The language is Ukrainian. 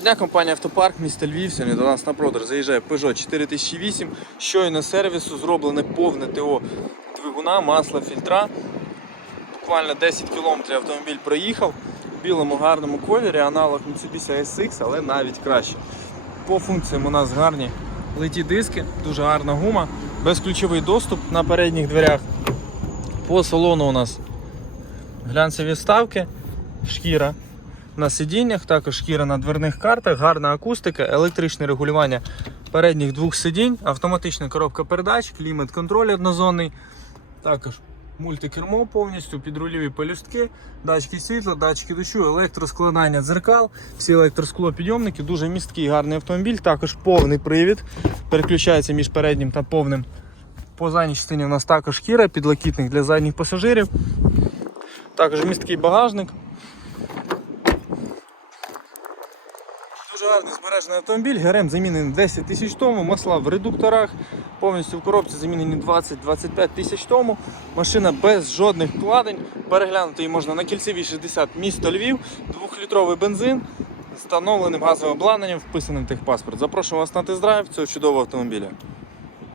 Дня компанія Автопарк місто Львів сьогодні до нас на продаж заїжджає Peugeot 4008. Щойно сервісу зроблене повне ТО двигуна, масла, фільтра. Буквально 10 км автомобіль проїхав в білому гарному кольорі, аналог Mitsubishi SX, але навіть краще. По функціям у нас гарні литі диски, дуже гарна гума, безключовий доступ на передніх дверях. По салону у нас глянцеві вставки, шкіра на сидіннях, також шкіра на дверних картах, гарна акустика, електричне регулювання передніх двох сидінь, автоматична коробка передач, клімат-контроль однозонний, також мультикермо повністю, підрульові пелюстки, датчики світла, датчики дощу, електроскладання дзеркал, всі електросклопідйомники, дуже місткий гарний автомобіль, також повний привід, переключається між переднім та повним. По задній частині у нас також шкіра, підлокітник для задніх пасажирів, також місткий багажник. Дуже гарний збережений автомобіль, ГРМ замінений 10 тисяч тому, масла в редукторах, повністю в коробці замінені 20-25 тисяч тому. Машина без жодних вкладень. Переглянути її можна на кільцевій 60 місто Львів, 2-літровий бензин встановленим газовим обладнанням, вписаним в техпаспорт. Запрошую вас на тест-драйв цього чудового автомобіля.